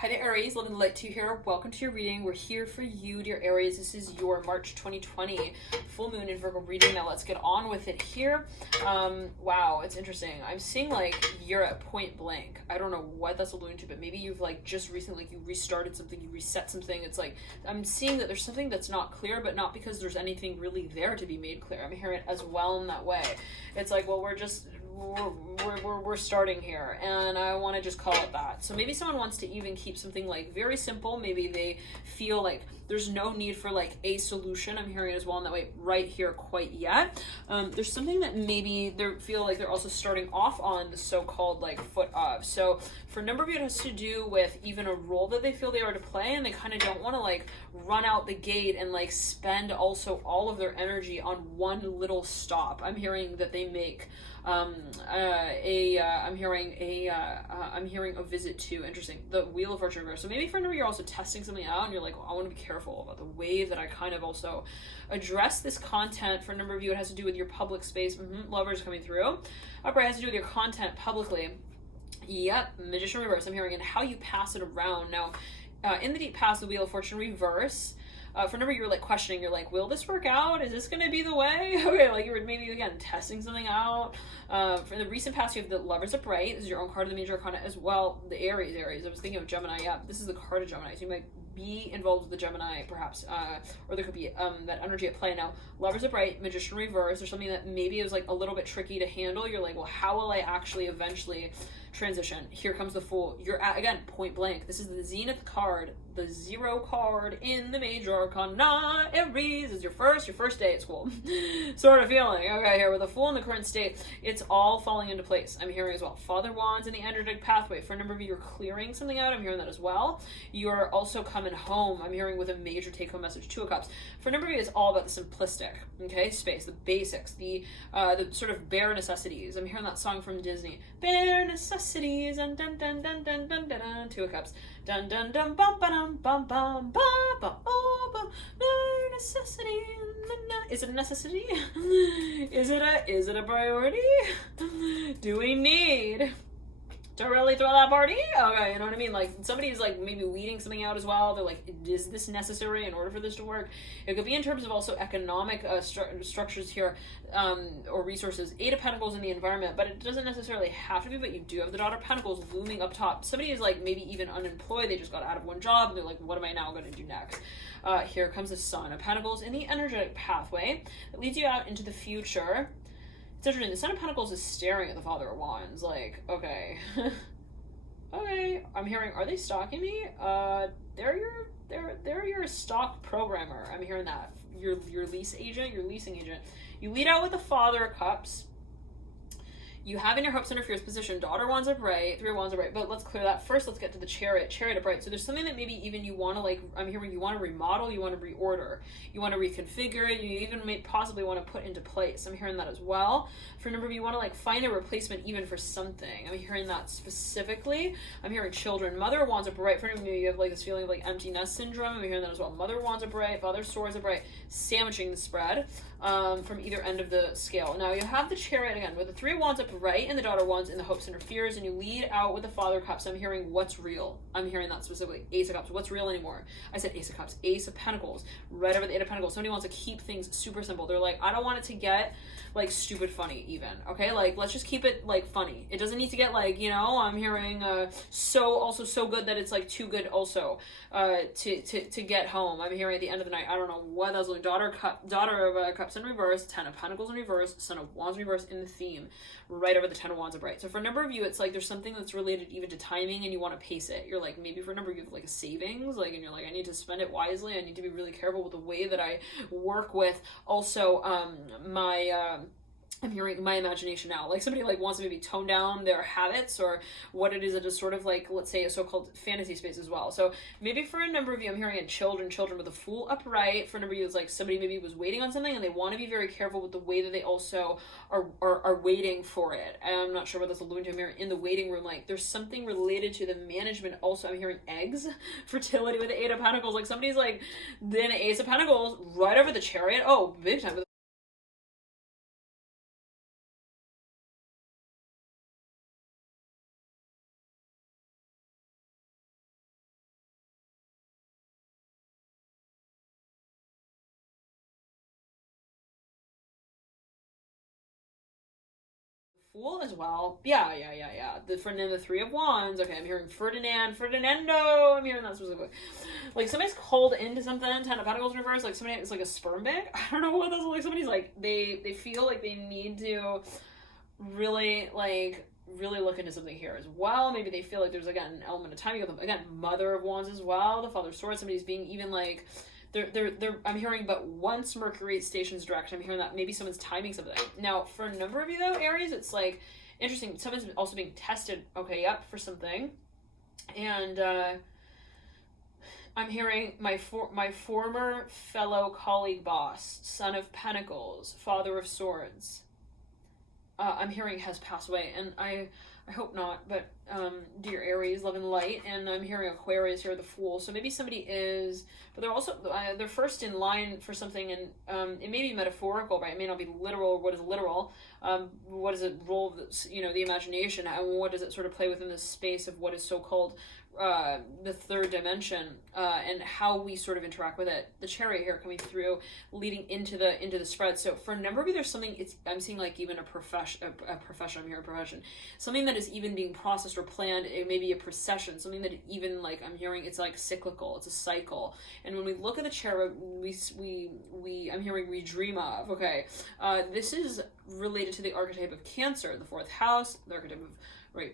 Hi there, Aries. Living the light to you here. Welcome to your reading. We're here for you, dear Aries. This is your March 2020 full moon in Virgo reading. Now let's get on with it here. Wow, it's interesting. I'm seeing like you're at point blank. I don't know what that's alluding to, but maybe you've like just recently you restarted something, you reset something. It's like I'm seeing that there's something that's not clear, but not because there's anything really there to be made clear. I'm hearing it as well in that way. It's like, well, we're starting here, and I want to just call it that. So maybe someone wants to even keep something like very simple. Maybe they feel like there's no need for like a solution. I'm hearing it as well in that way right here quite yet. There's something that maybe they feel like they're also starting off on the so-called like foot of. So for a number of you, it has to do with even a role that they feel they are to play, and they kind of don't want to like run out the gate and like spend also all of their energy on one little stop. I'm hearing that they make I'm hearing a visit to, interesting, the Wheel of Fortune reverse. So maybe for a number you're also testing something out and you're like, well, I want to be careful about the way that I kind of also address this content. For a number of you, it has to do with your public space. Lovers coming through. Upright has to do with your content publicly. Yep, Magician reverse I'm hearing, and how you pass it around. Now, in the deep past, the Wheel of Fortune reverse, for a number you were like questioning, you're like, will this work out? Is this going to be the way? Okay, like you were maybe again testing something out. For the recent past, you have the Lovers upright. This is your own card of the major arcana as well. The Aries. I was thinking of Gemini. Yeah, this is the card of Gemini. So you might be involved with the Gemini, perhaps, or there could be that energy at play. Now, Lovers upright, Magician reverse, or something that maybe is like a little bit tricky to handle. You're like, well, how will I actually eventually transition? Here comes the Fool. You're at, again, point blank. This is the Zenith card, the 0 card in the major arcana. Aries is your first day at school sort of feeling. Okay, here with the Fool in the current state, it's all falling into place. I'm hearing as well Father Wands in the energetic pathway. For a number of you, you're clearing something out. I'm hearing that as well. You're also coming home. I'm hearing with a major take-home message. 2 of Cups. For a number of you, it's all about the simplistic, okay, space, the basics, the sort of bare necessities. I'm hearing that song from Disney, bare necessities, and dun dun dun dun dun dun dun. 2 of Cups. Dun dun dun bum bum bum bum bum bum oh bum bare necessity. Is it a necessity? Is it a priority? Do we need to really throw that party? Okay, you know what I mean? Like somebody's like maybe weeding something out as well. They're like, is this necessary in order for this to work? It could be in terms of also economic structures here, or resources. 8 of Pentacles in the environment, but it doesn't necessarily have to be, but you do have the Daughter of Pentacles looming up top. Somebody is like maybe even unemployed. They just got out of one job and they're like, what am I now going to do next? Here comes the Son of Pentacles in the energetic pathway that leads you out into the future. It's interesting. The Son of Pentacles is staring at the Father of Wands. Like, okay, okay. I'm hearing, are they stalking me? They're your stock programmer. I'm hearing that. Your lease agent, your leasing agent. You lead out with the Father of Cups. You have in your hopes and fears position Daughter Wands upright, 3 of Wands upright, but let's clear that first. Let's get to the Chariot upright. So there's something that maybe even you want to like, I'm hearing you want to remodel, you want to reorder, you want to reconfigure it, you even may possibly want to put into place. I'm hearing that as well. For a number of you, want to like find a replacement even for something. I'm hearing that specifically. I'm hearing children. Mother of Wands upright. For a number of you, you have like this feeling of like empty nest syndrome. I'm hearing that as well. Mother of Wands upright, Father of Swords upright, sandwiching the spread from either end of the scale. Now you have the Chariot again with the 3 of Wands upright and the Daughter of Wands in the hopes and her fears, and you lead out with the Father of Cups. I'm hearing what's real. I'm hearing that specifically. Ace of Cups. What's real anymore? I said Ace of Cups. Ace of Pentacles. Right over the 8 of Pentacles. Somebody wants to keep things super simple. They're like, I don't want it to get like stupid funny even. Okay, like let's just keep it like funny. It doesn't need to get like, you know, I'm hearing so good that it's like too good also to get home. I'm hearing at the end of the night, I don't know what that's like. Daughter of Cups in reverse, 10 of Pentacles in reverse, Son of Wands in reverse in the theme, right over the 10 of Wands upright. So for a number of you, it's like there's something that's related even to timing and you want to pace it. You're like, maybe for a number of you have like a savings, like, and you're like, I need to spend it wisely. I need to be really careful with the way that I work with also I'm hearing my imagination now. Like somebody like wants to maybe tone down their habits or what it is that is sort of like, let's say, a so-called fantasy space as well. So maybe for a number of you, I'm hearing a children with a Fool upright. For a number of you, it's like somebody maybe was waiting on something and they want to be very careful with the way that they also are waiting for it. And I'm not sure what that's alluding to. I'm hearing in the waiting room, like there's something related to the management. Also, I'm hearing eggs, fertility with the 8 of Pentacles. Like somebody's like, then Ace of Pentacles right over the Chariot. Oh, big time. Fool as well. Yeah. The friend and the Three of Wands. Okay, I'm hearing Ferdinando. I'm hearing that specifically. Like somebody's called into something. Ten of Pentacles reverse. Like somebody is like a sperm bank. I don't know what that's like. Somebody's like they feel like they need to really look into something here as well. Maybe they feel like there's again an element of timing. Again, Mother of Wands as well. The Father of Swords. Somebody's being even like. I'm hearing, but once Mercury stations direct, I'm hearing that maybe someone's timing something. Now, for a number of you though, Aries, it's like interesting. Someone's also being tested. Okay, yep, for something, and I'm hearing my former fellow colleague, boss, Son of Pentacles, Father of Swords. I'm hearing has passed away, and I hope not, but dear Aries, love and light, and I'm hearing Aquarius here, the Fool. So maybe somebody is, but they're also they're first in line for something, and it may be metaphorical, right? It may not be literal. What is literal? What is it? Role of the imagination, and what does it sort of play within this space of what is so called the third dimension, and how we sort of interact with it. The Chariot here coming through, leading into the spread. So for a number of you, there's something. I'm seeing like even a profession. I'm hearing a profession, something that is even being processed or planned. It may be a procession, something that even like I'm hearing. It's like cyclical. It's a cycle. And when we look at the Chariot, I'm hearing we dream of. Okay, this is related to the archetype of Cancer, the fourth house, the archetype of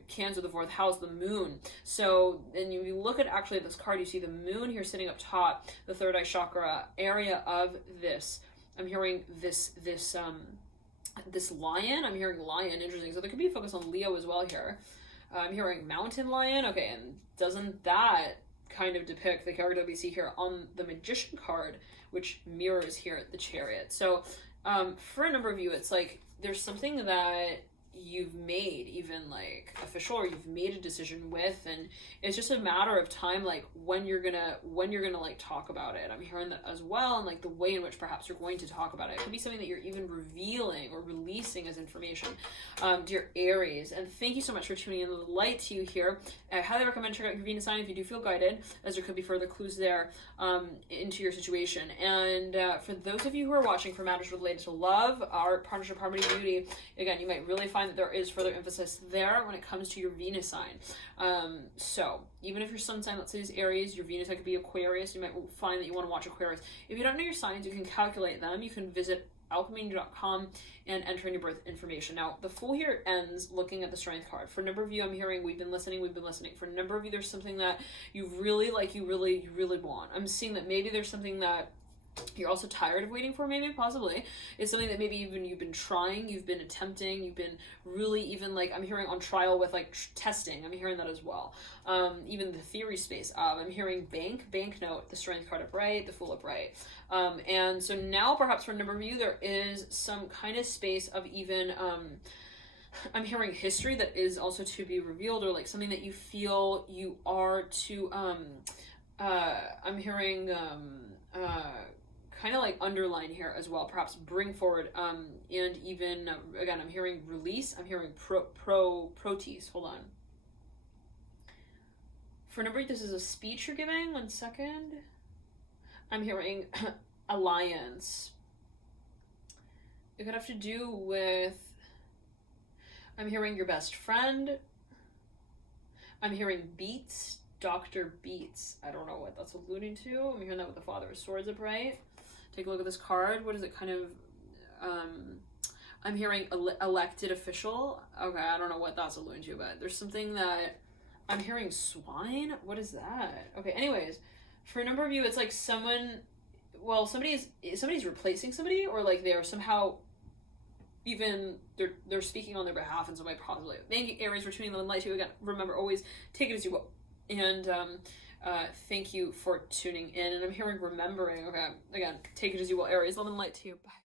Cancer, the fourth house, the moon. So, and you look at actually this card, you see the moon here sitting up top, the third eye chakra area of this. I'm hearing this lion. I'm hearing lion. Interesting. So there could be a focus on Leo as well here. I'm hearing mountain lion. Okay, and doesn't that kind of depict the character that we see here on the Magician card, which mirrors here the Chariot? So, for a number of you, it's like there's something that you've made even like official, or you've made a decision with, and it's just a matter of time, like when you're gonna like talk about it. I'm hearing that as well, and like the way in which perhaps you're going to talk about it. It could be something that you're even revealing or releasing as information, dear Aries. And thank you so much for tuning in. The light to you here. I highly recommend check out your Venus sign if you do feel guided, as there could be further clues there into your situation. And for those of you who are watching for matters related to love, art, partnership, harmony, beauty, again, you might really find that there is further emphasis there when it comes to your Venus sign. So even if your sun sign, let's say, is Aries, your Venus sign could be Aquarius, you might find that you want to watch Aquarius. If you don't know your signs, you can calculate them. You can visit alchemy.com and enter in your birth information. Now, the Fool here ends looking at the Strength card. For a number of you, I'm hearing we've been listening. For a number of you, there's something that you really want. I'm seeing that maybe there's something that you're also tired of waiting for, maybe, possibly. It's something that maybe even you've been trying, you've been attempting, you've been really even like, I'm hearing on trial with like testing. I'm hearing that as well. Even the theory space of, I'm hearing banknote, the Strength card upright, the Fool upright. And so now perhaps for a number of you, there is some kind of space of even, I'm hearing history that is also to be revealed, or like something that you feel you are to, I'm hearing, kind of like underline here as well, perhaps bring forward, and even, again, I'm hearing release, I'm hearing protease, hold on. For number 8, this is a speech you're giving, 1 second. I'm hearing alliance. It could have to do with, I'm hearing your best friend. I'm hearing Beats, Dr. Beats. I don't know what that's alluding to. I'm hearing that with the Father of Swords upright. Take a look at this card. What is it kind of, I'm hearing elected official. Okay, I don't know what that's alluding to, but there's something that, I'm hearing swine. What is that? Okay, anyways, for a number of you, it's like someone, well, somebody's replacing somebody, or like they're somehow even, they're speaking on their behalf in some way, possibly. Thank you, Aries, for tuning in the light to you. Again, remember, always take it as you will. And thank you for tuning in. And I'm hearing remembering. Okay, again, take it as you will, Aries. Love and light to you. Bye.